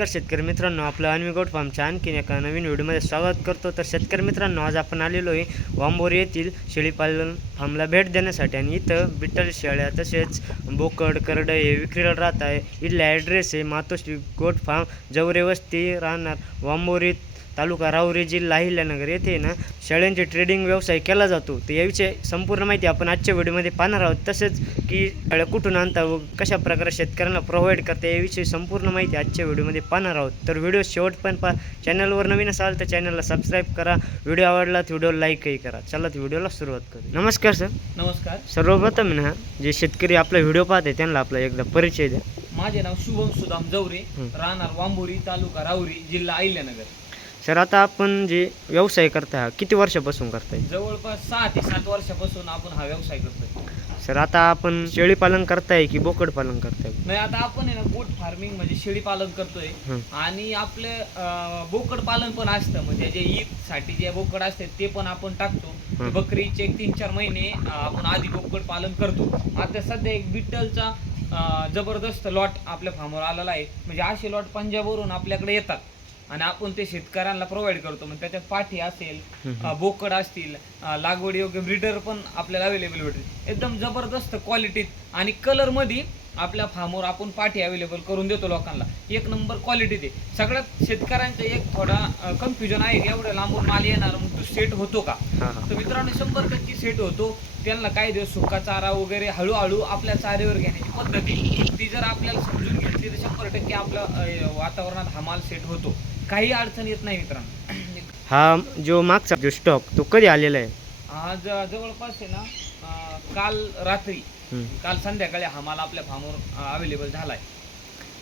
नमस्कार शेतकरी मित्रांनो आपलं अन्वीगोट फार्मच्या आणखीन एका नवीन व्हिडिओमध्ये स्वागत करतो. तर शेतकरी मित्रांनो आज आपण आलेलो आहे वांबोरी येथील शेळीपालन फार्मला भेट देण्यासाठी. आणि इथं बिट्टल शेळ्या तसेच बोकड करडं हे विक्रीला राहत आहे. इथला ॲड्रेस आहे मातोश्री गोट फार्म जवरे वस्ती राहणार वांबोरीत तालुका राहुरी जिल्हा अहिल्यानगर येथे ना शेळ्यांचे ट्रेडिंग व्यवसाय केला जातो. तर याविषयी संपूर्ण माहिती आपण आजच्या व्हिडिओमध्ये पाहणार आहोत. तसेच की शेळ्या कुठून आणता व कशा प्रकारे शेतकऱ्यांना प्रोव्हाइड करता याविषयी संपूर्ण माहिती आजच्या व्हिडिओमध्ये पाहणार आहोत. तर व्हिडिओ शेवट पण पहा. चॅनलवर नवीन असाल तर चॅनलला सबस्क्राईब करा. व्हिडिओ आवडला तर व्हिडिओ लाईकही करा. चला तर व्हिडिओला सुरुवात करू नमस्कार सर नमस्कार. सर्वप्रथम ना जे शेतकरी आपला व्हिडिओ पाहते त्यांना आपला एकदा परिचय द्या. माझे नाव शुभम सुदाम जवरे. राहणार वांबोरी तालुका राहुरी जिल्हा अहिल्यानगर. सर आता आपण जे व्यवसाय करता किती वर्षापासून करताय? जवळपास सहा ते सात वर्षापासून आपण हा व्यवसाय करतोय. सर आता आपण शेळी पालन करताय की बोकड पालन करताय? नाही आता आपण आहे ना गोट फार्मिंग म्हणजे शेळी पालन करतोय. हं. आणि आपले बोकड पालन पण असतं. म्हणजे जे ईदसाठी जे बोकड असते ते पण आपण टाकतो. हं. बकरीचे एक तीन चार महिने अं, आपण आधी बोकड पालन करतो. आता सध्या एक बिट्टलचा अं, जबरदस्त लॉट आपल्या फार्मवर आलेला आहे. म्हणजे असे लॉट पंजाबवरून आपल्याकडे येतात. आणि आपण ते शेतकऱ्यांना प्रोव्हाइड करतो. म्हणजे त्याच्यात पाठी असेल बोकड असतील लागवड योग्य ब्रीडर पण आपल्याला अवेलेबल भेटेल. एकदम जबरदस्त क्वालिटीत आणि कलरमध्ये आपल्या फार्मवर आपण पाठी अवेलेबल करून देतो लोकांना. एक नंबर क्वालिटी दे सगळ्यात शेतकऱ्यांचा एक थोडा कन्फ्युजन आहे एवढं लांबून माल येणार मग तो सेट होतो का? तर मित्रांनो शंभर टक्के सेट होतो. त्यांना काही दिवस सुका चारा वगैरे हळूहळू आपल्या चारेवर घेण्याची पद्धत ती जर आपल्याला समजून घेतली तर शंभर टक्के आपल्या वातावरणात हा माल सेट होतो. काही अडचण येत नाही मित्रांनो. हा जो मागचा जो स्टॉक तो कधी आलेला आहे? आज जवळपास आहे ना अं, काल रात्री. काल संध्याकाळी हा माल आपल्या फार्मवर अवेलेबल झालाय.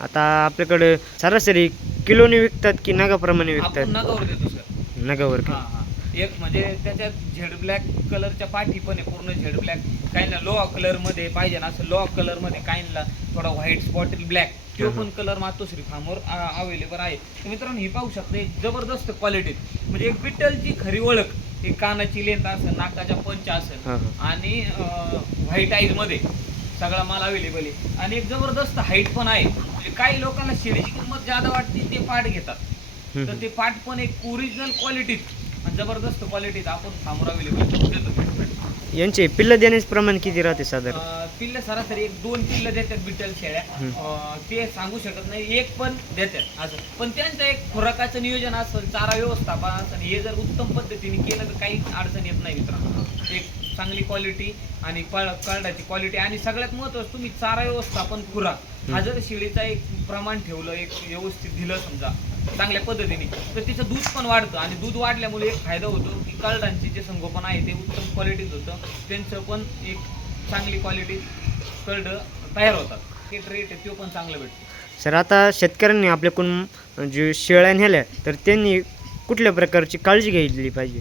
आता आपल्याकडे सरासरी किलोने विकतात की नगाप्रमाणे आपण विकतात? नगावर देतो सर. नगावर हा का हा. एक म्हणजे त्याच्यात झेड ब्लॅक कलरच्या पाठी पण आहे पूर्ण झेड ब्लॅक. काहींना लो कलरमध्ये पाहिजे ना असं लो कलरमध्ये काहींना थोडा व्हाईट स्पॉटेड ब्लॅक तो. पण कलर मातोश्री फार्मवर अवेलेबल आहे. तर मित्रांनो हे पाहू शकता एक जबरदस्त क्वालिटीत म्हणजे एक बिट्टलची खरी ओळख एक कानाची लेंथ असेल नाकाच्या पंच असेल आणि व्हाईट आईजमध्ये सगळा माल अवेलेबल आहे. आणि एक जबरदस्त हाईट पण आहे. म्हणजे काही लोकांना शेळीची किंमत जादा वाटते ते पाठ घेतात. तर. ते पाठ पण एक ओरिजिनल क्वालिटीत आणि जबरदस्त क्वालिटीत आपण फार्मवर अवेलेबल देतो यांचे पिल्ल देण्याचे प्रमाण किती राहते साधारण? अं, पिल्ल सरासरी एक दोन पिल्ल देतात बिटल शेळ्या. अं, ते सांगू शकत नाही एक पण देतात असं. पण त्यांचं एक खुराकाचं नियोजन असेल चारा व्यवस्थापन असेल हे जर उत्तम पद्धतीने केलं तर काही अडचण येत नाही मित्रांनो. एक चांगली क्वालिटी आणि कळ कळडाची क्वालिटी आणि सगळ्यात महत्वाचं तुम्ही चारा व्यवस्थापन खुराक. हा जर शेळीचा एक प्रमाण ठेवलं एक व्यवस्थित दिलं समजा चांगल्या पद्धतीने. तर तिचं दूध पण वाढतं आणि दूध वाढल्यामुळे एक फायदा होतो की कळडांचे जे संगोपन आहे ते उत्तम क्वालिटीत होतं. त्यांचं पण एक चांगली क्वालिटी कर्ड तयार होतात. एक रेट आहे तो पण चांगला भेटतो. सर आता शेतकऱ्यांनी आपल्याकडून जे शेळ्या नेल्या तर त्यांनी कुठल्या प्रकारची काळजी घेतली पाहिजे?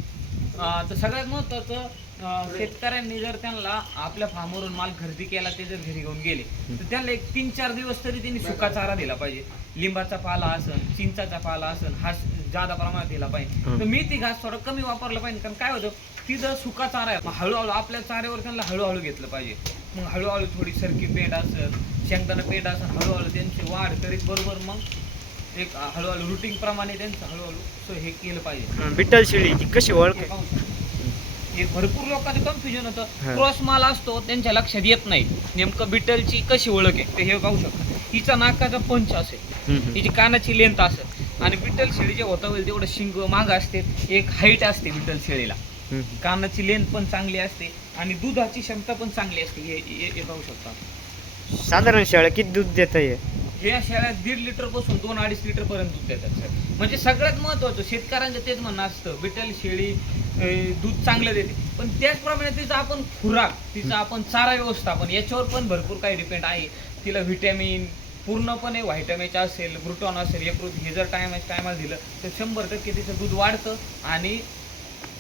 तर सगळ्यात महत्त्वाचं शेतकऱ्यांनी जर त्यांना आपल्या फार्मवरून माल खरेदी केला ते जर घरी घेऊन गेले तर त्यांना एक तीन चार दिवस तरी त्यांनी सुका चारा दिला पाहिजे. लिंबाचा पाला असन चिंचाचा पाला असन हा जादा प्रमाणात दिला पाहिजे. तर मेथी घास थोडं कमी वापरलं पाहिजे कारण काय होतं ती जर सुका चारा आहे हळूहळू आपल्या चाऱ्यावर त्यांना हळूहळू घेतलं पाहिजे. मग हळूहळू थोडी सरकी पेंड असेल शेंगदाणा पेंड असेल हळूहळू त्यांची वाढ करीत बरोबर मग एक हळूहळू रुटीन प्रमाणे त्यांचं हळूहळू हे केलं पाहिजे. बिट्टल शेळी ती कशी ओळख हे भरपूर लोकांचं कन्फ्युजन होतं. क्रॉस माल असतो त्यांच्या लक्षात येत नाही. नेमकं बिटलची कशी ओळख आहे? ते हे पाहू शकता. हिचा नाकाचा पंच असेल. हिची कानाची लेंथ असेल. आणि बिटल शेळी जे होता होईल तेवढं शिंग माग असते. एक हाईट असते बिटल शेळीला. कानाची लेंथ पण चांगली असते आणि दुधाची क्षमता पण चांगली असते. हे पाहू शकता साधारण शेळ्या किती दूध देत आहे या शेळ्या दीड लिटरपासून दोन अडीच लिटर पर्यंत दूध देतात सर. म्हणजे सगळ्यात महत्वाचं शेतकऱ्यांचं तेच म्हणणं असतं. बिटल शेळी दूध चांगलं देते. पण त्याचप्रमाणे तिचा आपण खुराक तिचा आपण चारा व्यवस्थापन याच्यावर पण भरपूर काही डिपेंड आहे. तिला व्हिटॅमिन पूर्णपणे व्हायटॅमिन असेल ग्रुटॉन असेल यकृत हे जर टायमा टायमाला दिलं तर शंभर टक्के तिचं दूध वाढतं आणि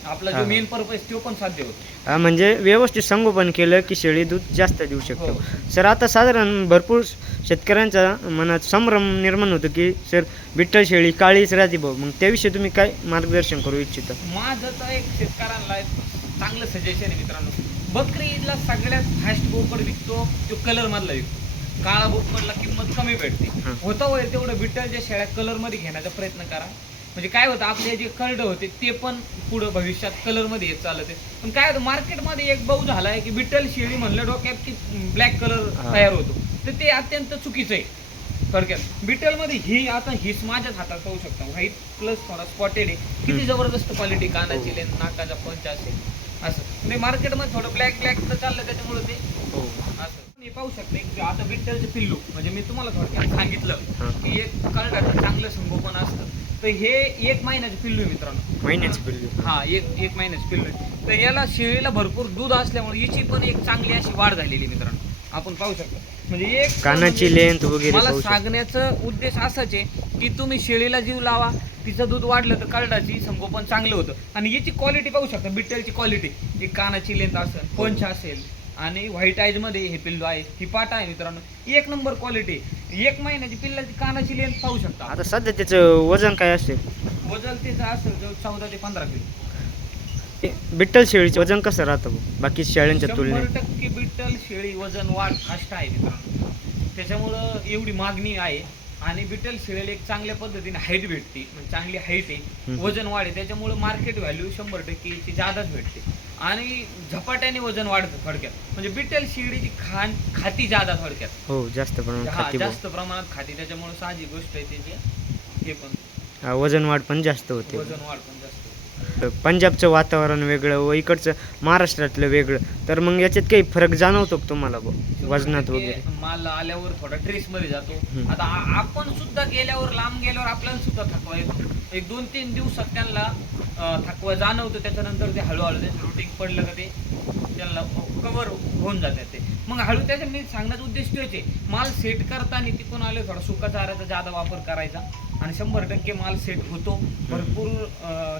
आपला जो. मेन पर्पज तो पण साध्य होतो. हा, म्हणजे व्यवस्थित संगोपन केलं की शेळी दूध जास्त देऊ शकतो. हो. सर आता साधारण भरपूर शेतकऱ्यांच्या मनात संभ्रम निर्माण होतो की सर बिट्टल शेळी काळीच राहते भाऊ. मग त्याविषयी तुम्ही काय मार्गदर्शन करू इच्छिता? माझं तर एक शेतकऱ्यांना एक चांगलं सजेशन आहे मित्रांनो. बकरी ईदला सगळ्यात फास्ट बोकड विकतो तो कलर मधला विकतो. काळा बोकडला किंमत कमी भेटते. हं. होतं होईल तेवढं बिट्टलच्या शेळ्या कलरमध्ये घेण्याचा प्रयत्न करा. म्हणजे काय होतं आपले जे करडं होते ते पण पुढं भविष्यात कलरमध्ये येत चालत आहे. पण काय होतं मार्केटमध्ये एक बहु झालाय की बिट्टल शेळी म्हणलं डोक्यात की ब्लॅक कलर हा. तयार होतो तर ते अत्यंत चुकीचं आहे थोडक्यात बिटलमध्ये ही आता हीच माझ्याच हातात पाहू शकता व्हाईट प्लस थोडा स्पॉटेड आहे किती. जबरदस्त क्वालिटी कानाची हो. लेन नाकाचा पंच असेल असं म्हणजे मार्केटमध्ये थोडं ब्लॅक ब्लॅक तर चाललं त्याच्यामुळे ते हो असं मी पाहू शकते की आता बिट्टलचे पिल्लू म्हणजे मी तुम्हाला थोडक्यात सांगितलं हा. की एक करडाचं चांगलं संगोपन असतं तर हे एक महिन्याचे पिल्लू आहे मित्रांनो. महिन्याची पिल्ली. हा एक एक महिन्याचे पिल्लू आहे. तर याला शेळीला भरपूर दूध असल्यामुळे याची पण एक चांगली अशी वाढ झालेली आहे मित्रांनो. आपण पाहू शकतो. म्हणजे एक कानाची लेंथ वगैरे मला पाहू शकतो. सांगण्याचा उद्देश असाच आहे की तुम्ही शेळीला जीव लावा तिचं दूध वाढलं तर करडाची संगोपन चांगलं होतं. आणि याची क्वालिटी पाहू शकता बिट्टलची क्वालिटी ही कानाची लेंथ असेल पंच असेल आणि व्हाईट आईजमध्ये हे पिल्लू आहे. ही पाटा आहे मित्रांनो. एक नंबर क्वालिटी एक महिन्याची पिल्लाची कानाची लेंथ पाहू शकता. आता सध्या त्याचं वजन काय असेल वजन तिचं असेल जवळ चौदा ते पंधरा किलो. बिट्टल शेळीचं वजन कसं राहतं? बाकी शेळ्यांच्या शंभर तुलनेत. टक्के बिट्टल शेळी वजन वाढ फास्ट आहे मित्रांनो. त्याच्यामुळं एवढी मागणी आहे. आणि बिट्टल शेळीला एक चांगल्या पद्धतीने हाईट भेटते. म्हणजे चांगली हाईट आहे. हम्म. वजन वाढ आहे. त्याच्यामुळे मार्केट व्हॅल्यू शंभर टक्के ची जादाच भेटते. आणि झपाट्याने वजन वाढतं थोडक्यात. म्हणजे बिट्टल शेळीची खाण खाती जादा थोडक्यात. हो जास्त प्रमाणात हा खाती. जास्त प्रमाणात खाती. त्याच्यामुळे साहजिक गोष्ट आहे त्याची हे पण. वजन वाढ पण जास्त होते. वजन वाढ पण जास्त पंजाबचं वातावरण वेगळं व इकडचं महाराष्ट्रातलं वेगळं. तर मग याच्यात काही फरक जाणवतो का तुम्हाला वजनात ते वगैरे? माल आल्यावर थोडा ट्रेस मध्ये जातो. हम्म. आता आ- आपण सुद्धा गेल्यावर लांब गेल्यावर आपल्याला सुद्धा थकवा येतो. एक दोन तीन दिवसात त्यांना थकवा जाणवतो त्याच्यानंतर ते हळूहळू त्यांचं रुटीन पडलं का ते त्यांना कव्हर होऊन जातात ते. मग हळू त्याच्या मी सांगण्याचा उद्देश तोच आहे. माल सेट करताना तिकडून आले थोडा सुका चाऱ्याचा जादा वापर करायचा. आणि शंभर टक्के माल सेट होतो. भरपूर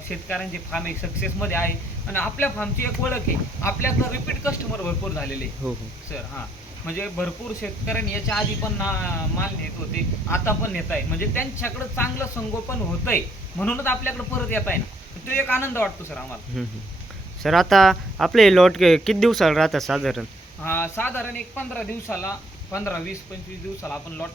शेतकऱ्यांचे फार्म एक सक्सेस मध्ये आहे. आणि आपल्या फार्मची एक ओळख आहे. आपल्याकडं रिपीट कस्टमर भरपूर झालेले हो हो. सर हा. म्हणजे भरपूर शेतकऱ्यांनी याच्या आधी पण ना- माल नेत होते. आता पण नेत आहे म्हणजे त्यांच्याकडे चांगलं संगोपन होतंय. म्हणूनच आपल्याकडे परत येत आहे ना. तो एक आनंद वाटतो सर आम्हाला. हम्म, हम्म. सर आता आपले लॉट कि- किती दिवसाला राहतात साधारण? हा, साधारण एक पंधरा दिवसाला पंधरा वीस पंचवीस दिवसाला आपण लॉट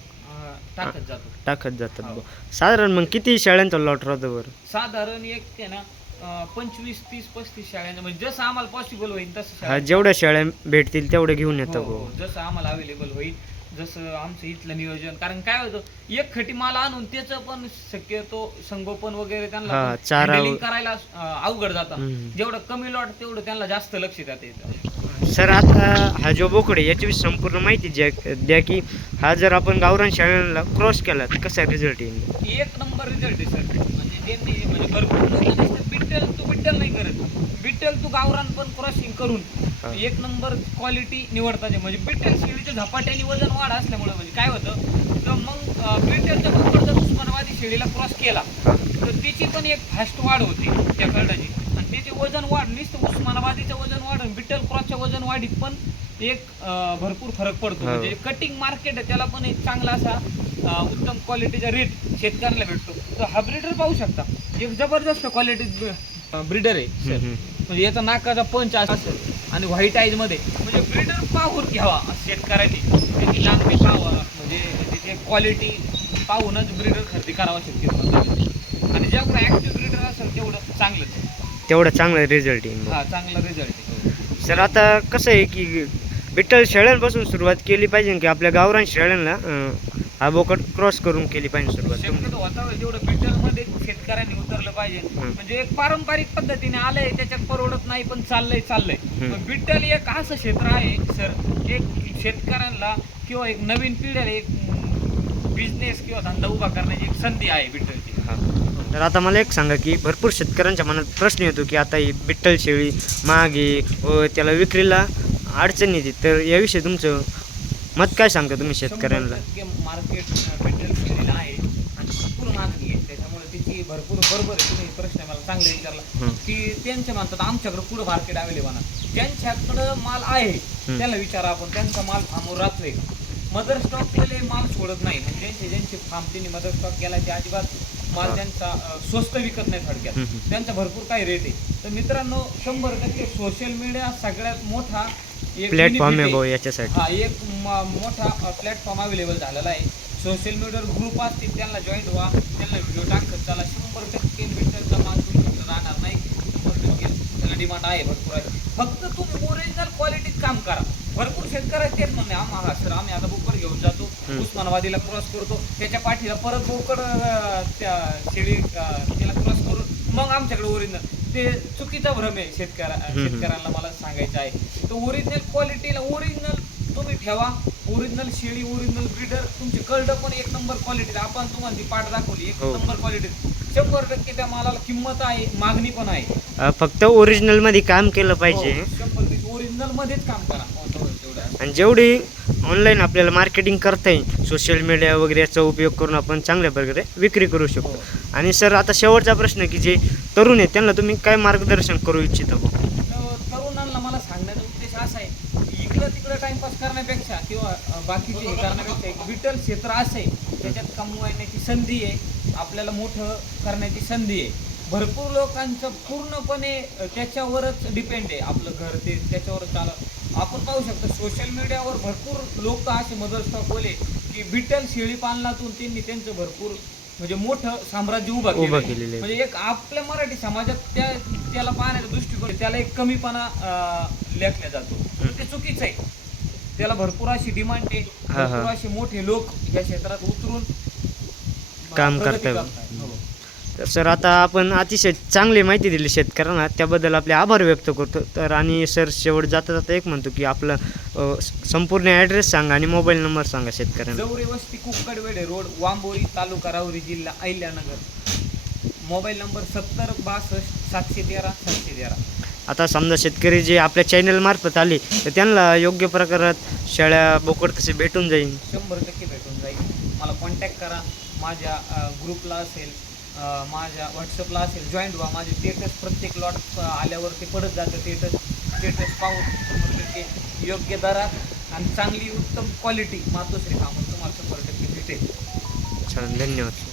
टाकत जातो. टाकत जातात हो. साधारण मग किती शेळ्यांचा लॉट राहतो बरं? साधारण एक ते ना अं, पंचवीस तीस पस्तीस शाळांचं. म्हणजे जसं आम्हाला पॉसिबल होईल तसं हा शाळा- जेवढ्या शेळ्या भेटतील तेवढे घेऊन हो, येतो हो, भाऊ. जसं आम्हाला अवेलेबल होईल. जसं आमचं इथलं नियोजन. कारण काय होतं एक खटी माल आणून त्याचं पण शक्यतो संगोपन वगैरे हा, त्यांना चारा handling करायला अं, अवघड जातं. हम्म. जेवढं कमी लॉट तेवढं त्यांना जास्त लक्ष देता येतं. सर आता हा जो बोकडे याची संपूर्ण माहिती द्या द्या की हा जर आपण गावरान शाळेला क्रॉस केला तर कसा रिझल्ट येईल? एक नंबर रिझल्ट आहे सर. त्यांनी म्हणजे भरपूर बिट्टल तू बिट्टल नाही करत बिट्टल तू गावरान पण क्रॉसिंग करून. एक नंबर क्वालिटी निवडता. म्हणजे बिट्टल शेळीच्या झपाट्याने वजन वाढ असल्यामुळे म्हणजे काय होतं तर मग बिट्टलच्या बरोबर जर उस्मानाबादी शेळीला क्रॉस केला तर तिची पण एक फास्ट वाढ होती त्या करडाची आणि त्याचे वजन वाढ नुसतं उस्मानाबादीचं वजन वाढ आणि बिट्टल क्रॉसच्या वजन वाढीत पण एक भरपूर फरक पडतो. हो. म्हणजे कटिंग मार्केट आहे त्याला पण एक चांगला असा उत्तम क्वालिटीचा रेट शेतकऱ्याला भेटतो. तर हा ब्रिडर पाहू शकता. एक जबरदस्त क्वालिटी ब्रिडर आहे. म्हणजे याचा नाकाचा पंच असेल आणि व्हाईट आईजमध्ये. म्हणजे ब्रिडर पाहून घ्यावा शेतकऱ्यांनी. त्याची लांबी पाहावा म्हणजे तिथे क्वालिटी पाहूनच ब्रिडर खरेदी करावा शक्यतो आणि जेवढं ऍक्टिव्ह ब्रिडर असेल तेवढं चांगलंच तेवढा चांगला रिझल्ट येईल. हा चांगला रिझल्ट सर आता कसं आहे की बिट्टल शेळ्यांपासून सुरुवात केली पाहिजे की आपल्या गावरान शेळ्यांना अं, हा बोकड क्रॉस करून केली पाहिजे सुरुवात तुम- शक्यतो होता जेवढं बिल्डरमध्ये शेतकऱ्यांनी उतरलं पाहिजे हम्म. म्हणजे एक पारंपरिक पद्धतीने आलंय त्याच्यात परवडत नाही पण चाललंय चाललंय हम्म. पण बिट्टल एक असं क्षेत्र आहे सर एक शेतकऱ्यांना किंवा एक नवीन पिढ्याला एक बिझनेस किंवा धंदा उभा करण्याची एक संधी आहे हा. तर आता मला एक सांगा की भरपूर शेतकऱ्यांच्या मनात प्रश्न येतो की आता ही बिट्टल शेळी मागे व त्याला विक्रीला अडचण येते. तर याविषयी तुमचं मत काय सांगता तुम्ही शेतकऱ्यांना मार्केट बिट्टल शेळीला आहे. आणि भरपूर मागणी आहे. त्याच्यामुळे तिची भरपूर बरोबर आहे. तुम्ही प्रश्न मला चांगला विचारला. की त्यांचे म्हणतात आमच्याकडे पुढं मार्केट अवेलेबल आहे? ज्यांच्याकडं माल आहे. त्याला विचारा आपण. त्यांचा माल फार्मवर राहतोय. मदर स्टॉक केले माल सोडत नाही. म्हणजे ज्यांचे ज्यांचे फार्म त्यांनी मदर स्टॉक केला ते अजिबात माल. त्यांचा स्वस्त विकत नाही थोडक्यात. त्यांचा भरपूर काही रेट आहे. तर मित्रांनो शंभर टक्के सोशल मीडिया सगळ्यात मोठा एक प्लॅटफॉर्म आहे benefit भाऊ याच्यासाठी. हा एक मोठा प्लॅटफॉर्म अवेलेबल झालेला आहे. सोशल मीडियावर ग्रुप असतील त्यांना जॉईन व्हा. त्यांना व्हिडिओ टाकत त्याला शंभर टक्के बिल्डरचा माल तुमच्याकडे राहणार नाही. शंभर टक्के त्याला डिमांड आहे भरपूर आहे. फक्त तुम्ही ओरिजिनल क्वालिटीत काम करा. भरपूर शेतकऱ्याचे म्हणणे आम्हा हा सर आम्ही आता बोकड घेऊन जातो. उस्मानाबादीला क्रॉस करतो. त्याच्या पाठीला परत बोकड त्या शेळी त्याला क्रॉस करून मग आमच्याकडे ओरिजिनल. ते चुकीचा भ्रम आहे शेतकऱ्या. शेतकऱ्यांना मला सांगायचं आहे. तर ओरिजिनल क्वालिटीला ओरिजिनल तुम्ही ठेवा. ओरिजिनल शेळी ओरिजिनल ब्रीडर तुमचे कर्ड पण एक नंबर क्वालिटी आपण तुम्हाला ती पाठ दाखवली एक हो. नंबर क्वालिटी शंभर टक्के त्या मालाला किंमत आहे मागणी पण आहे. फक्त ओरिजिनलमध्ये काम केलं पाहिजे. हो, टक्के ओरिजिनल मध्येच काम करा. आणि जेवढी ऑनलाईन आपल्याला मार्केटिंग करता येईल. सोशल मीडिया वगैरे याचा उपयोग करून आपण चांगल्या प्रकारे विक्री करू शकतो. आणि सर आता शेवटचा प्रश्न की जे तरुण आहेत त्यांना तुम्ही काय मार्गदर्शन करू इच्छिता तर तरुणांना मला सांगण्याचा उद्देश असा आहे की इकडं तिकडं टाइमपास करण्यापेक्षा किंवा बाकीचे हे करण्यापेक्षा एक विठ्ठल क्षेत्र असं आहे. त्याच्यात कमवण्याची संधी आहे आपल्याला मोठं करण्याची संधी आहे. भरपूर लोकांचं पूर्णपणे त्याच्यावरच डिपेंड आहे. आपलं घर ते त्याच्यावरच चालत आपण पाहू शकतो सोशल मीडियावर भरपूर लोक असे मदर स्टॉक बोले की विठ्ठल शेळी पालनातून त्यांनी त्यांचं भरपूर म्हणजे मोठं साम्राज्य उभं उभं. केलेलं आहे. म्हणजे एक आपल्या मराठी समाजात त्या त्याला पाहण्याचा दृष्टिकोन. त्याला एक कमीपणा अं, लेखला जातो ते चुकीचं आहे त्याला भरपूर अशी डिमांड आहे हा, हा. भरपूर असे मोठे लोक या क्षेत्रात उतरून काम प्रगती. करताय. तर सर आता आपण अतिशय चांगली माहिती दिली शेतकऱ्यांना. त्याबद्दल आपले आभार व्यक्त करतो. तर आणि सर शेवट जाता जाता एक म्हणतो की आपलं संपूर्ण ॲड्रेस सांगा आणि मोबाईल नंबर सांगा शेतकऱ्यांना. जवरे वस्ती कुक्कडवेडे रोड वांबोरी तालुका राहुरी जिल्हा अहिल्यानगर. मोबाईल नंबर सत्तर बासष्ट सातशे तेरा सातशे तेरा. आता समजा शेतकरी जे आपल्या चॅनलमार्फत आले तर त्यांना योग्य प्रकारात शेळ्या बोकड तसे भेटून जाईल. शंभर टक्के भेटून जाईल. मला कॉन्टॅक्ट करा. माझ्या ग्रुपला असेल. माझ्या व्हॉट्सअपला असेल जॉईंट व्हा. माझे स्टेटस प्रत्येक लॉट आल्यावर ते पडत जातं स्टेटस स्टेटस पाहून शंभर टक्के योग्य दरात आणि चांगली उत्तम क्वालिटी मातोश्री कामं तुम्हाला शंभर टक्के भेटेल. छान धन्यवाद.